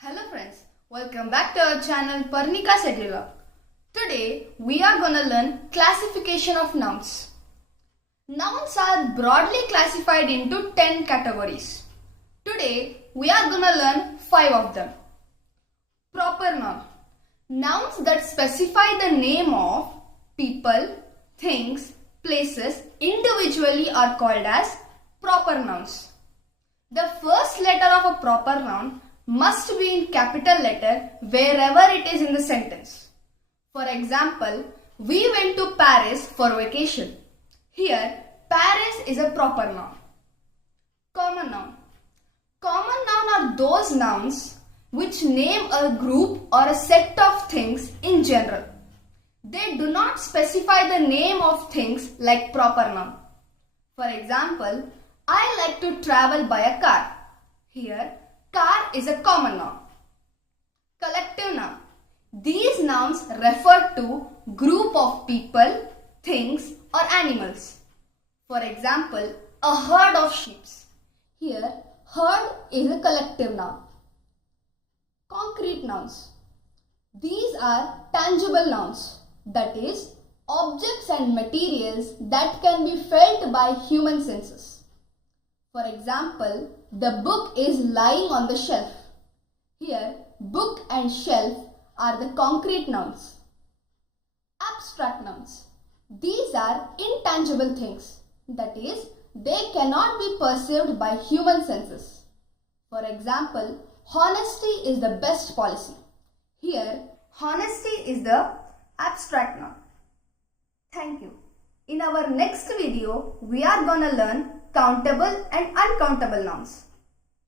Hello friends, welcome back to our channel Parnika Sedula. Today we are going to learn classification of nouns. Nouns are broadly classified into 10 categories. Today we are going to learn 5 of them. Proper noun. Nouns that specify the name of people, things, places individually are called as proper nouns. The first letter of a proper noun must be in capital letter wherever it is in the sentence. For example, we went to Paris for vacation. Here, Paris is a proper noun. Common noun. Common noun are those nouns which name a group or a set of things in general. They do not specify the name of things like proper noun. For example, I like to travel by a car. Here, car is a common noun. Collective noun. These nouns refer to group of people, things or animals. For example, a herd of sheep. Here, herd is a collective noun. Concrete nouns. These are tangible nouns, that is, objects and materials that can be felt by human senses. For example, the book is lying on the shelf. Here, book and shelf are the concrete nouns. Abstract nouns. These are intangible things. That is, they cannot be perceived by human senses. For example, honesty is the best policy. Here, honesty is the abstract noun. Thank you. In our next video, we are going to learn countable and uncountable nouns.